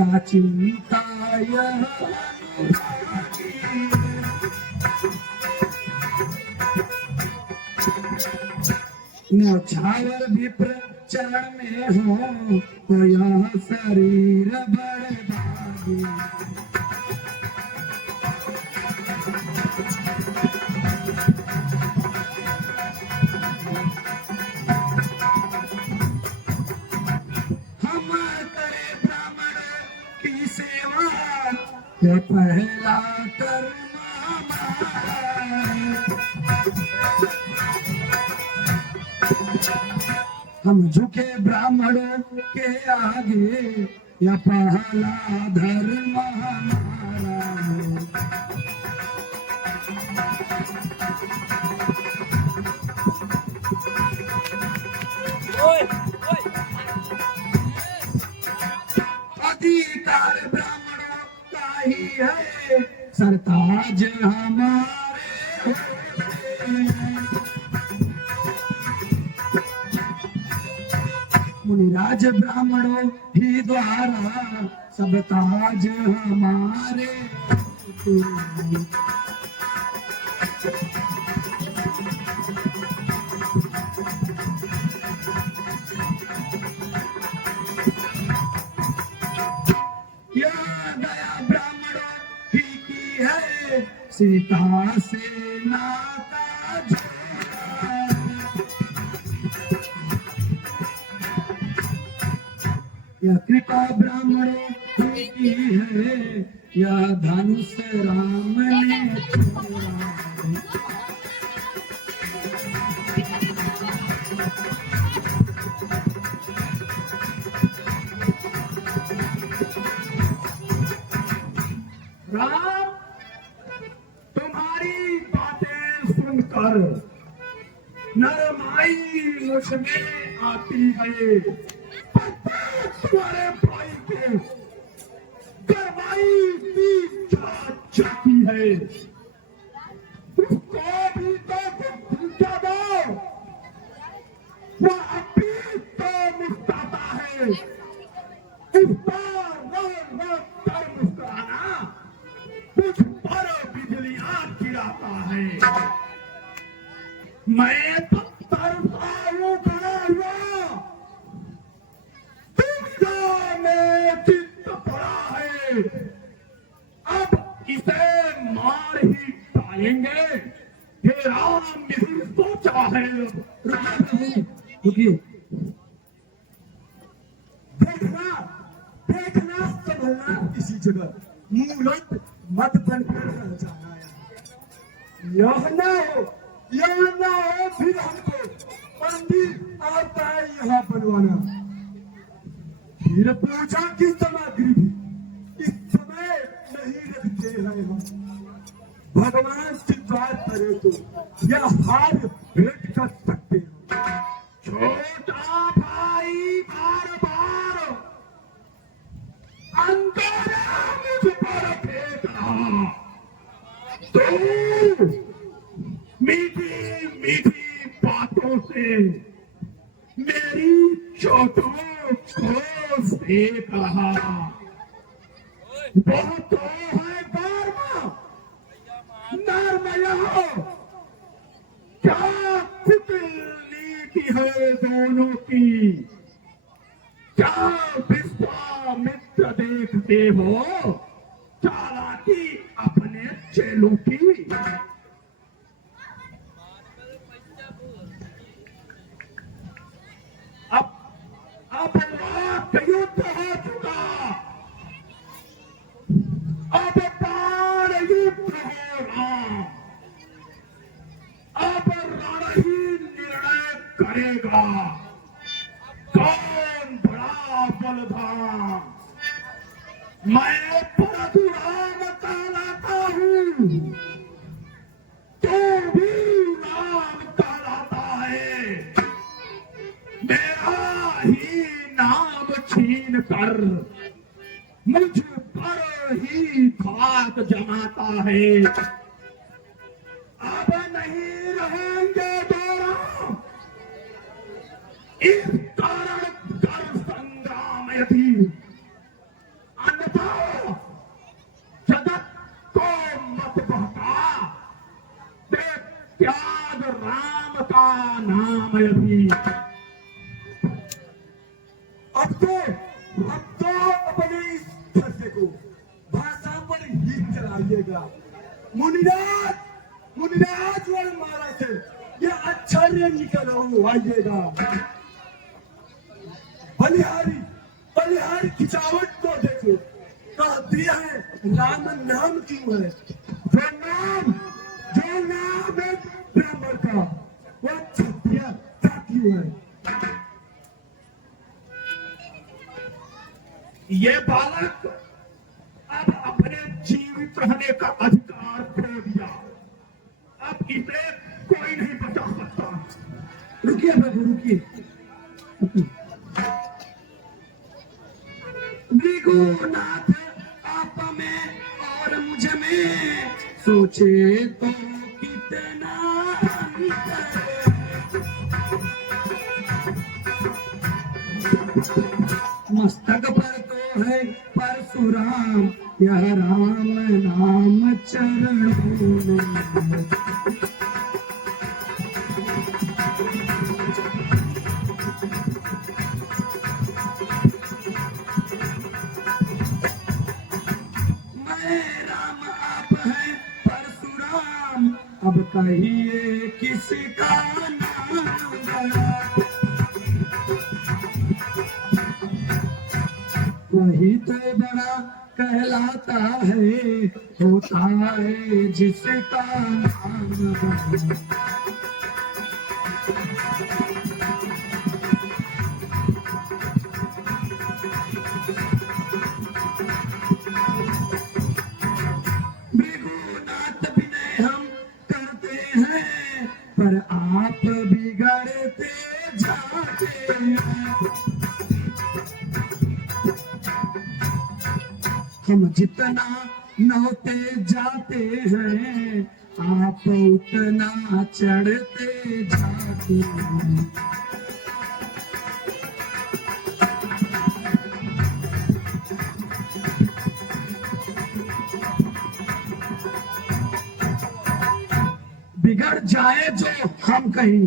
क्या चिंता यह न्यौछावर विप्र चरण में हो तो यह शरीर बड़भागी। हम करे ब्राह्मण की सेवा ये पहला कर्म हमारा। हम झुके ब्राह्मणों के आगे या पहला धर्म हमारा। अधिकार ब्राह्मणों का ही है सरताज हमारे। मुनिराज ब्राह्मणों ही द्वारा सब ताज हमारे। यह दया ब्राह्मणों ही की है सीता से नाता जोड़ा। यह कृपा ब्राह्मणों की है यह धनुष राम ने छोड़ा। राम तुम्हारी बातें सुनकर नरमाई मुझमें आती है। तुम्हारे भाई को गरमाई भी जाती है। उसको भी तो भूखा दो, वह अभी तो मुस्कुराता है। इस बार रोज रोज कर मुस्कुराना कुछ पर बिजलियां गिराता है। मैं तो तरसाऊं खड़ा हुआ, दुविधा में चित्त पड़ा है। अब इसे मार ही डालेंगे। हे राम यही सोचा है। रुकिए, देखना देखना संभलना किसी जगह, मूलत मत बनकर रह जाना है। यह ना हो फिर हमको मंदिर आता है यहाँ बनवाना। फिर पूजा की सामग्री भी इस समय नहीं रखते हैं हम। भगवान स्वीकार करे तो यह हार भेंट कर सकते हैं। छोटा भाई बार बार अंतरा मुझ पर फेंक रहा तो मीठी मीठी बातों से मेरी चोटों को सेक रहा। वो तो है नरमया, क्या कुटिल नीति है दोनों की। क्या विश्वामित्र देखते हो चालाकी अपने चेलों की। अब युद्ध हो चुका, अब बाण युद्ध होगा। अब रण ही निर्णय करेगा कौन बड़ा बलधाम। मैं परशुराम कहलाता हूँ, तो भी नाम कहलाता है। मेरा ही नाम छीन कर मुझ पर ही खाक जमाता है। अब नहीं रहेंगे दोनों, इस कारण कर संग्राम यदि है अभी। अब तो अपने इस फैसले को भाषा पर ही चलाइएगा। मुनिराज वर्णमाला से ये अक्षर निकल आइएगा। बलिहारी खिंचावट को देखो, कहती है राम नाम क्यों है? जो नाम है ब्राह्मण का, वो क्षत्रिय का क्यों है? ये बालक अब अपने जीवित रहने का अधिकार खो दिया। अब इसे कोई नहीं बचा सकता। रुकिए प्रभु, रुकिए। भृगुनाथ आप में और मुझ में सोचे तो कितना अंतर। मस्तक पर तो है परशुराम, यह राम नाम चरणों में। अब कहिए किसका नाम? वही तो बड़ा कहलाता है, होता है जिसका नाम। पर आप बिगड़ते जाते हैं। हम जितना नौते जाते हैं, आप उतना चढ़ते जाते हैं। बिगड़ जाए जो हम कहीं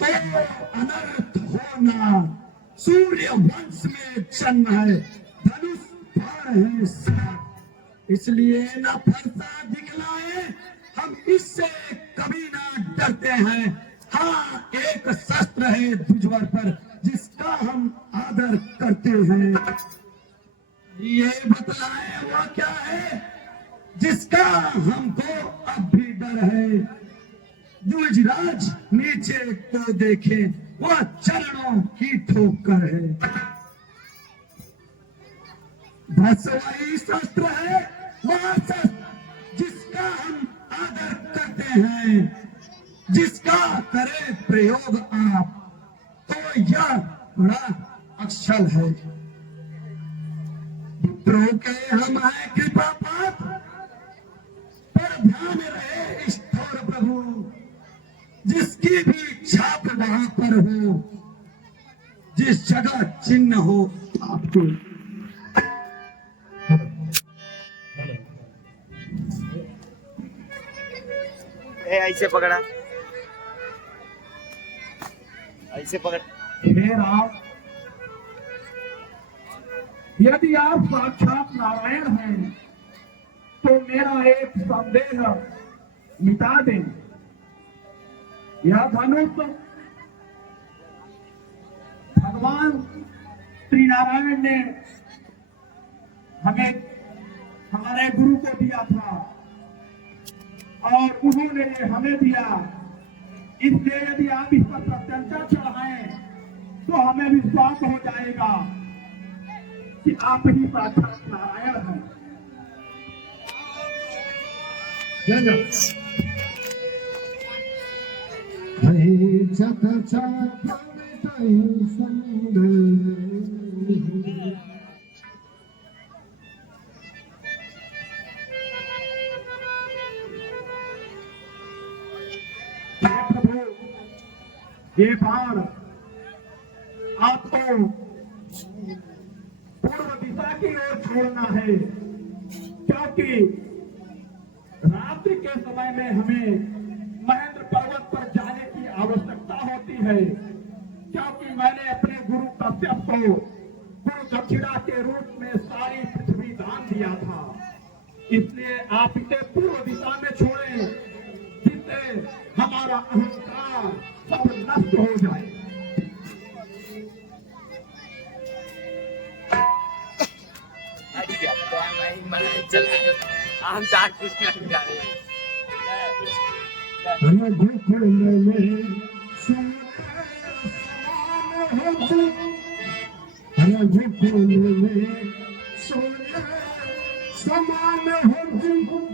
तो अनर्थ होना। सूर्य वंश में जन्म है, धनुष बाण है साथ। इसलिए न फरसा दिखलाए, हम इससे कभी ना डरते हैं। हाँ, एक शस्त्र है द्विजवर पर जिसका हम आदर करते हैं। ये बतलाए वो क्या है जिसका हमको अब भी डर है? द्विजराज नीचे को देखे, वह चरणों की ठोकर है। बस वही शस्त्र है, वह शस्त्र जिसका हम आदर करते हैं, जिसका करे प्रयोग आप, तो यह बड़ा अक्षल है। पुत्रों के हम हैं कृपा पात्र, पर ध्यान रहे ईश्वर प्रभु, जिसकी भी छाप वहां पर हो, जिस जगह चिन्ह हो आपको। ऐसे पकड़ा, ऐसे पकड़। हे राम, यदि आप साक्षात नारायण हैं तो मेरा एक संदेह मिटा दें। यह धनुष भगवान श्री नारायण ने हमें, हमारे गुरु को दिया था और उन्होंने हमें दिया। इसलिए यदि आप इस पर प्रत्यंचा चढ़ाएं तो हमें विश्वास हो जाएगा कि आप ही साक्षात नारायण हैं। ये बाण आपको पूर्व दिशा की ओर छोड़ना है, क्योंकि रात्रि के समय में हमें महेंद्र पर्वत पर जाने की आवश्यकता होती है। मैंने अपने गुरु कश्यप को गुरु दक्षिणा के रूप में सारी पृथ्वी दान दिया था, इसलिए आप इसे पूर्व दिशा में छोड़ें, जिससे हमारा अहंकार सब नष्ट हो जाए। हम दांत पूछने जा रहे हैं। समान हो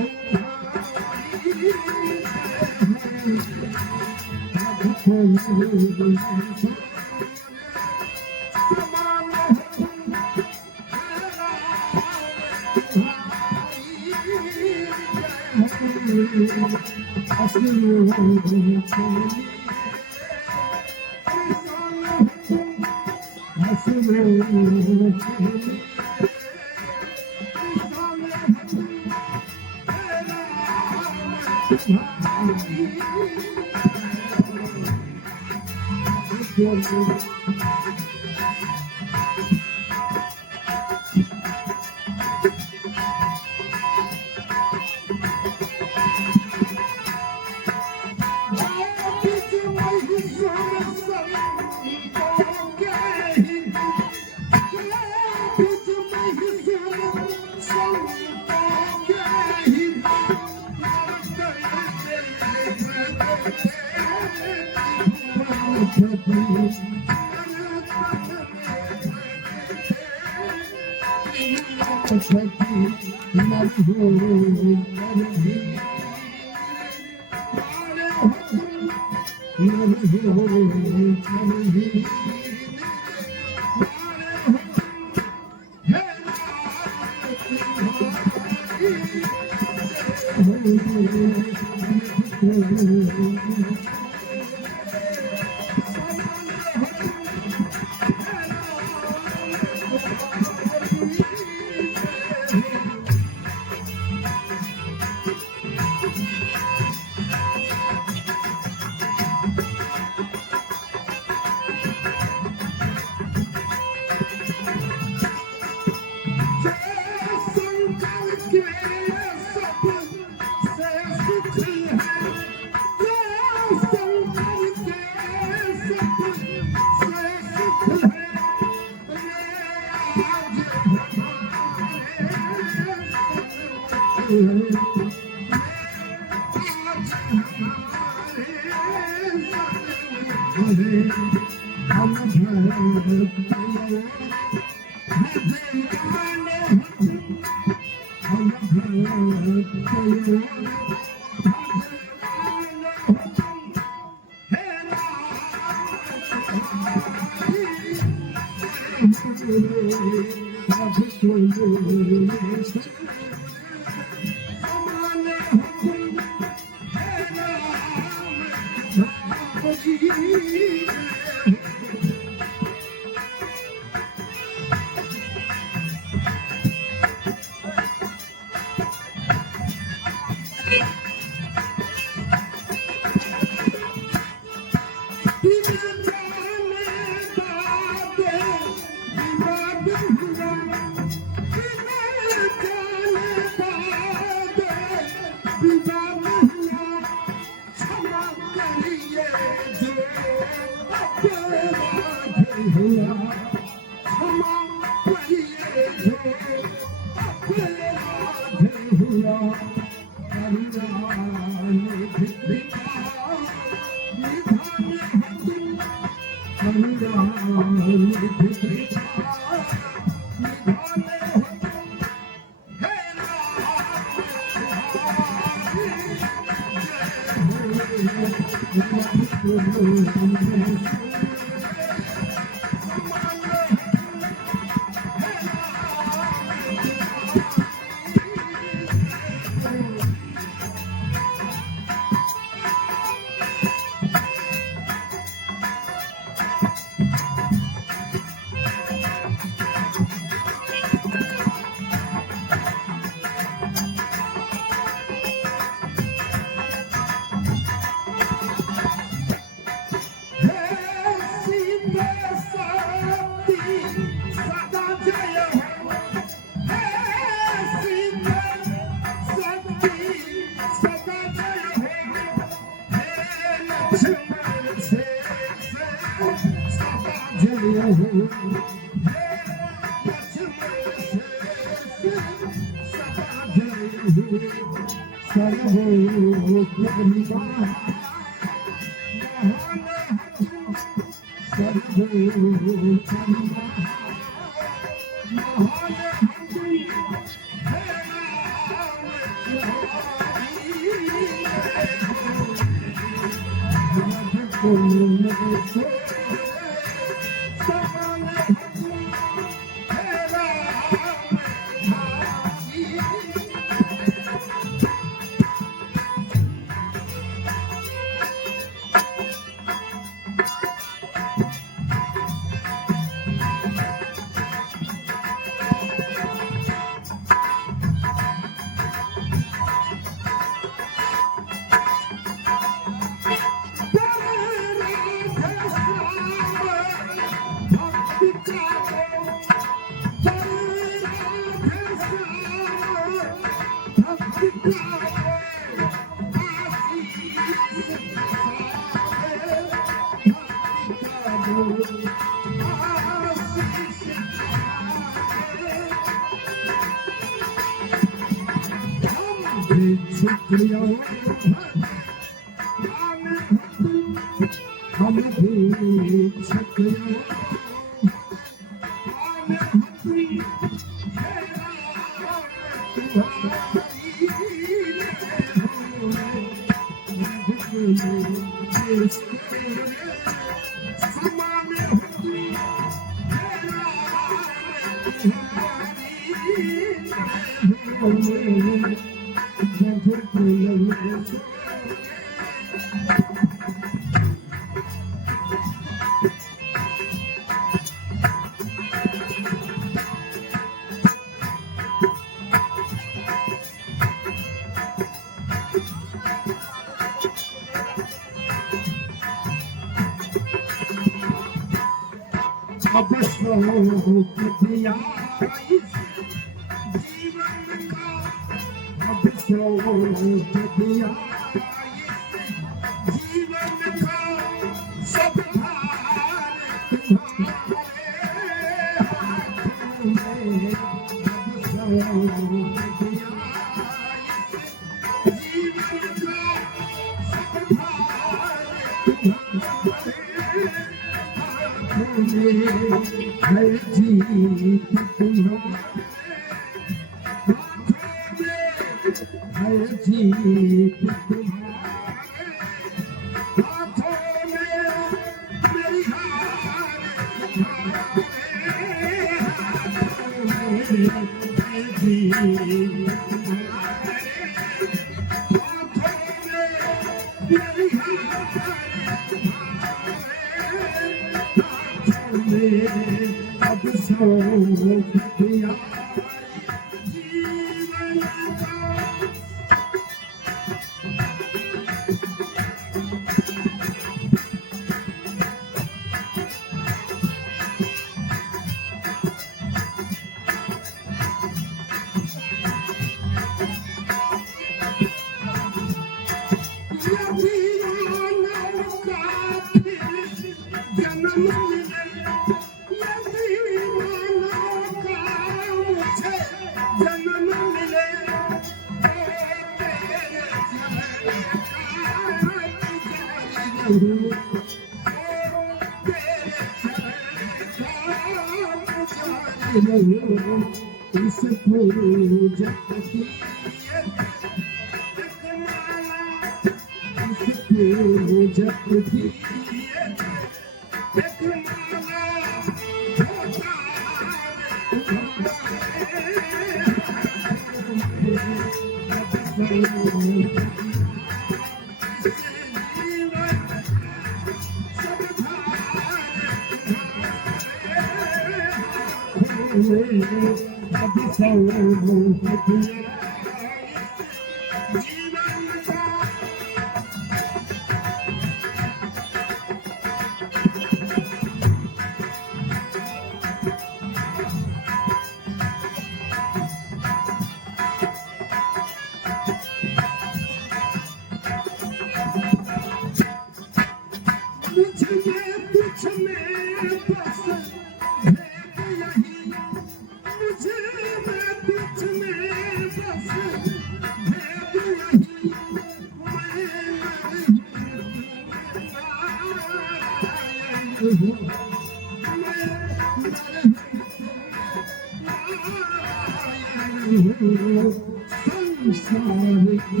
हे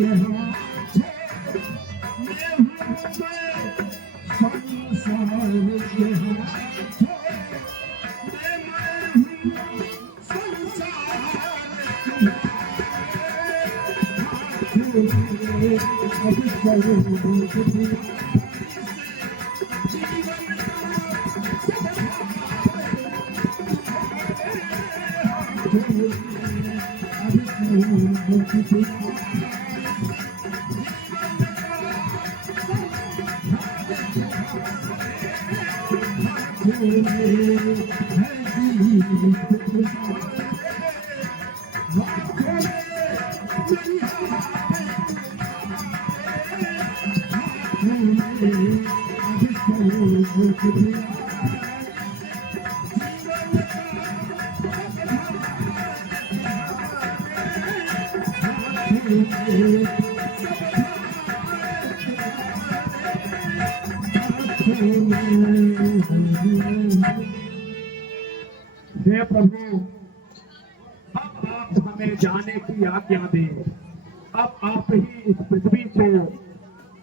प्रभु, अब आप हमें जाने की आज्ञा दें। अब आप ही इस पृथ्वी को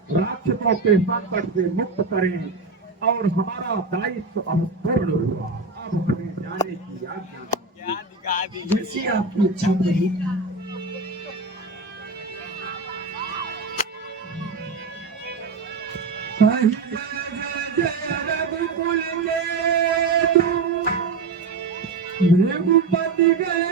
राक्षसों के संकट से मुक्त करें और हमारा दायित्व अब पूर्ण हुआ। अब हमें जाने की आज्ञा दें। क्या दिखा दी जैसी आपकी इच्छा रही। रघुपति गए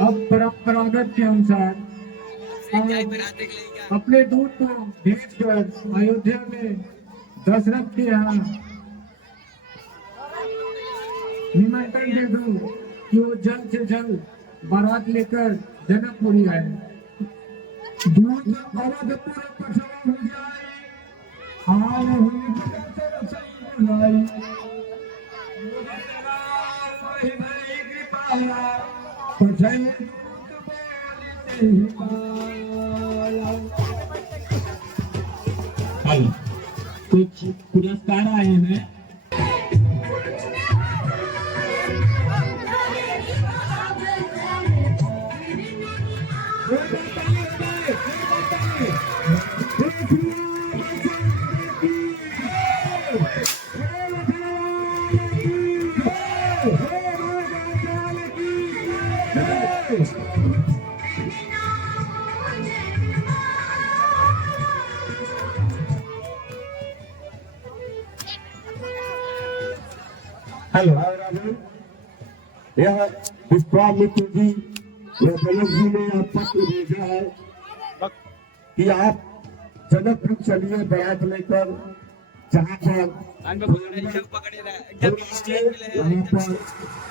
अब परंपरागत के अनुसार अपने दूत को भेजकर अयोध्या में दशरथ के यहाँ निमंत्रण दे दो कि वो जल्द से जल्द बारात लेकर जनकपुरी आए। दूत अवधपुर पर सवार हो जाए, हाँ हुई सही बुलाई, कुछ पुरस्कार आए हैं। हेलो राहुल, यह विश्वामित्र जी या जनक जी ने आप पत्र भेजा है कि आप जनकपुर चलिए बारात लेकर, जहाँ पर वहाँ पर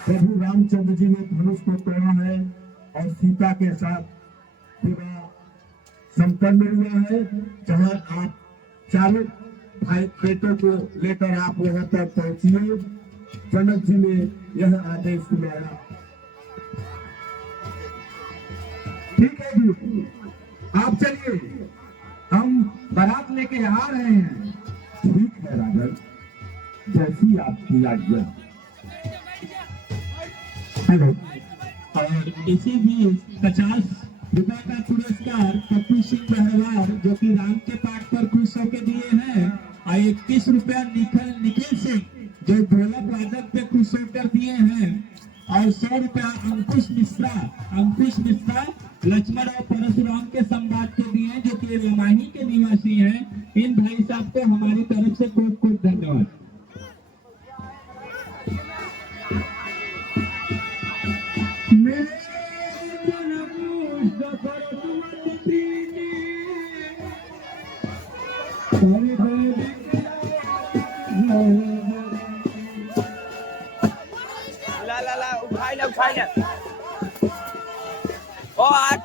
प्रभु रामचंद्र जी ने धनुष को तोड़ा है और सीता के साथ पूरा संपन्न हुआ है। जहाँ आप चारों भाई बेटों को लेकर आप वहाँ तक पहुँचिए। जनक जी ने यह आदेश सुनाया। ठीक है जी, आप चलिए, हम बारात लेके आ रहे हैं। ठीक है राजन, जैसी आपकी आज्ञा। हेलो, और इसी भी 50 रुपए का पुरस्कार पप्पू सिंह बहरवार जो कि राम के पाठ पर खुश होकर दिए हैं, और 21 रुपया निखिल सिंह जो ढोलक वादक पे खुश होकर दिए हैं, और 100 रुपया अंकुश मिश्रा लक्ष्मण और परशुराम के संवाद के दिए हैं, जो कि लमाही के निवासी हैं। इन भाई साहब को हमारी तरफ से खूब खूब धन्यवाद। ला उठाई ले ओ आज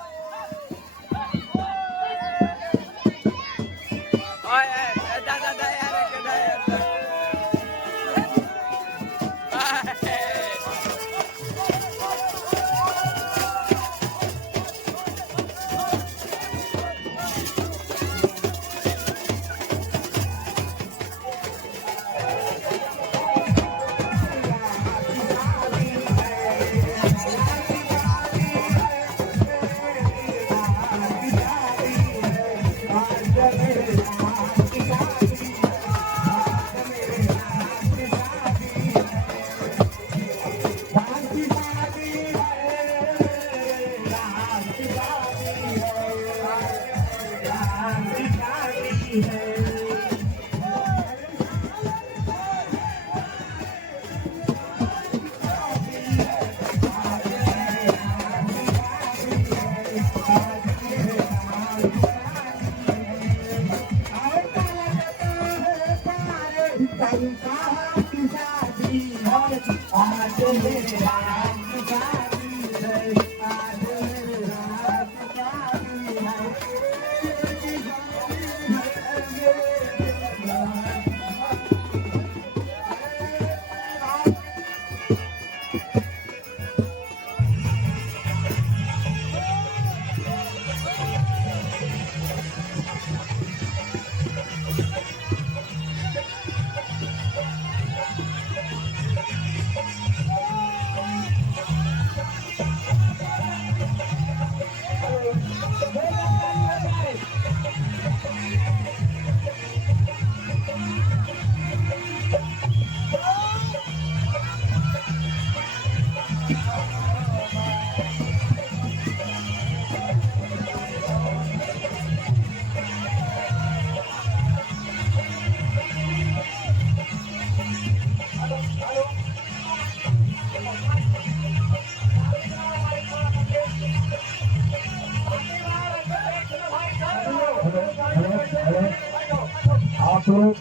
आप लोग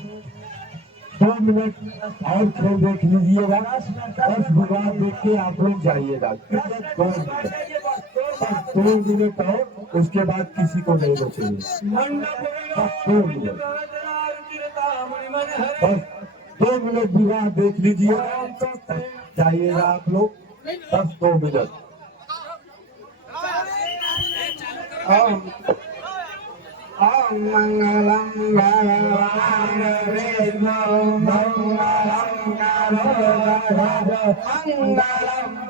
2 मिनट और खेल देख लीजिएगा। 10 विवाह देख के आप लोग जाइएगा। 2 मिनट और उसके बाद किसी को नहीं बचेंगे। बस 2 मिनट, बस 2 मिनट विवाह देख लीजिएगा, जाइएगा आप लोग। बस 2 मिनट। ओम मंगलम भगवान विष्णु मंगलम करो मंगलम